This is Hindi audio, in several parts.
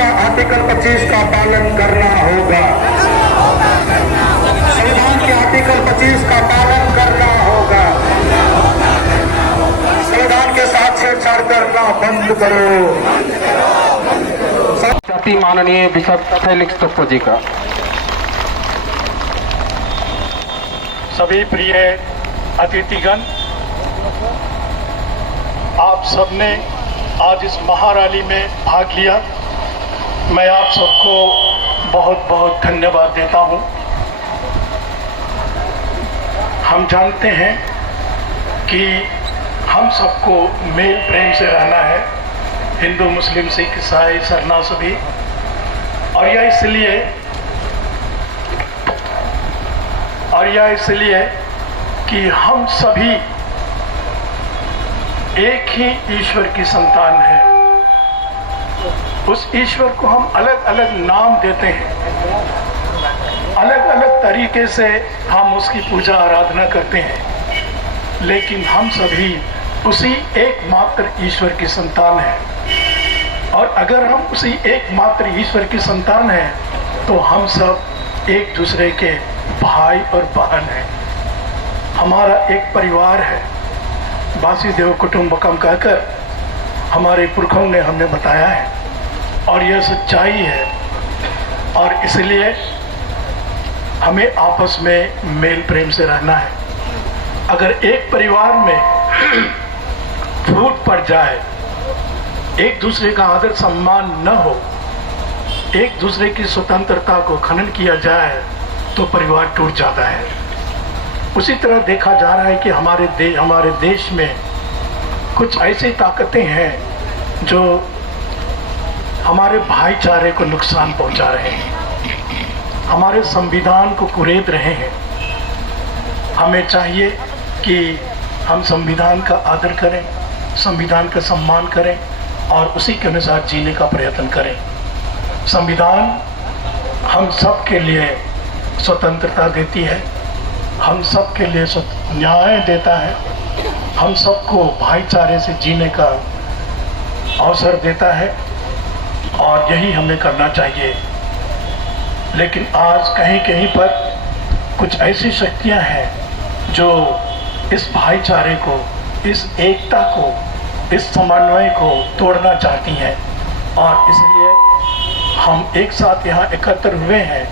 का आर्टिकल 25 का पालन करना होगा। संविधान के आर्टिकल 25 का पालन करना होगा। संविधान के साथ छेड़छाड़ करना बंद करो। अति माननीय बिशप फेलिक्स टोप्पो जी का। सभी प्रिय अतिथिगण, आप सबने आज इस महारैली में भाग लिया। मैं आप सबको बहुत बहुत धन्यवाद देता हूं। हम जानते हैं कि हम सबको मेल प्रेम से रहना है, हिंदू मुस्लिम सिख ईसाई सरना सभी, और यह इसलिए कि हम सभी एक ही ईश्वर की संतान हैं। उस ईश्वर को हम अलग अलग नाम देते हैं, अलग अलग तरीके से हम उसकी पूजा आराधना करते हैं, लेकिन हम सभी उसी एकमात्र ईश्वर की संतान हैं। और अगर हम उसी एकमात्र ईश्वर की संतान हैं तो हम सब एक दूसरे के भाई और बहन हैं। हमारा एक परिवार है, वासुदेव कुटुंबकम कहकर हमारे पुरखों ने हमें बताया है, और यह सच्चाई है। और इसलिए हमें आपस में मेल प्रेम से रहना है। अगर एक परिवार में फूट पड़ जाए, एक दूसरे का आदर सम्मान न हो, एक दूसरे की स्वतंत्रता को खनन किया जाए, तो परिवार टूट जाता है। उसी तरह देखा जा रहा है कि हमारे देश में कुछ ऐसी ताकतें हैं जो हमारे भाईचारे को नुकसान पहुंचा रहे हैं, हमारे संविधान को कुरेद रहे हैं। हमें चाहिए कि हम संविधान का आदर करें, संविधान का सम्मान करें और उसी के अनुसार जीने का प्रयत्न करें। संविधान हम सब के लिए स्वतंत्रता देती है, हम सब के लिए न्याय देता है, हम सबको भाईचारे से जीने का अवसर देता है, और यही हमें करना चाहिए। लेकिन आज कहीं कहीं पर कुछ ऐसी शक्तियां हैं जो इस भाईचारे को, इस एकता को, इस समन्वय को तोड़ना चाहती हैं, और इसलिए हम एक साथ यहाँ एकत्र हुए हैं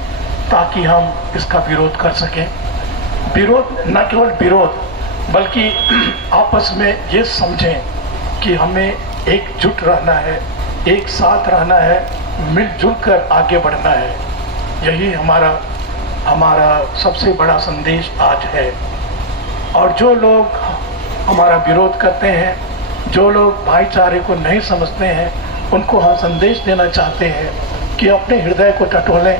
ताकि हम इसका विरोध कर सकें। विरोध, न केवल विरोध, बल्कि आपस में ये समझें कि हमें एकजुट रहना है, एक साथ रहना है, मिलजुल कर आगे बढ़ना है। यही हमारा सबसे बड़ा संदेश आज है। और जो लोग हमारा विरोध करते हैं, जो लोग भाईचारे को नहीं समझते हैं, उनको हम संदेश देना चाहते हैं कि अपने हृदय को टटोलें,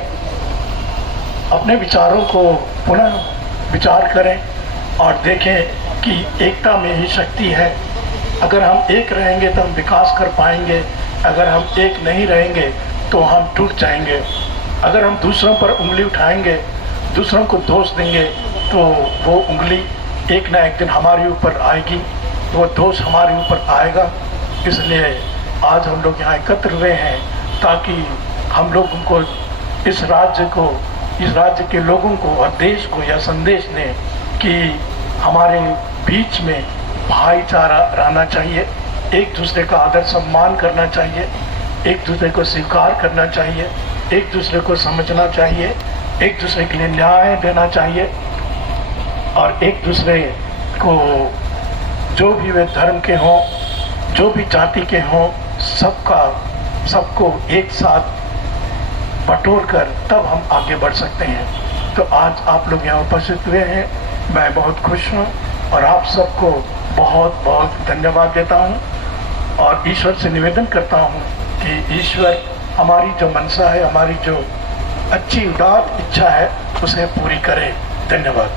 अपने विचारों को पुनः विचार करें और देखें कि एकता में ही शक्ति है। अगर हम एक रहेंगे तो हम विकास कर पाएंगे, अगर हम एक नहीं रहेंगे तो हम टूट जाएंगे। अगर हम दूसरों पर उंगली उठाएंगे, दूसरों को दोष देंगे, तो वो उंगली एक ना एक दिन हमारे ऊपर आएगी, वो दोष हमारे ऊपर आएगा। इसलिए आज हम लोग यहाँ एकत्र हुए हैं ताकि हम लोगों को, इस राज्य के लोगों को और देश को यह संदेश दें कि हमारे बीच में भाईचारा रहना चाहिए, एक दूसरे का आदर सम्मान करना चाहिए, एक दूसरे को स्वीकार करना चाहिए, एक दूसरे को समझना चाहिए, एक दूसरे के लिए न्याय देना चाहिए, और एक दूसरे को, जो भी वे धर्म के हों, जो भी जाति के हों, सबको एक साथ बटोर कर तब हम आगे बढ़ सकते हैं। तो आज आप लोग यहाँ उपस्थित हुए हैं, मैं बहुत खुश हूँ और आप सबको बहुत बहुत धन्यवाद देता हूँ, और ईश्वर से निवेदन करता हूँ कि ईश्वर हमारी जो मनसा है, हमारी जो अच्छी उदार इच्छा है, उसे पूरी करे। धन्यवाद।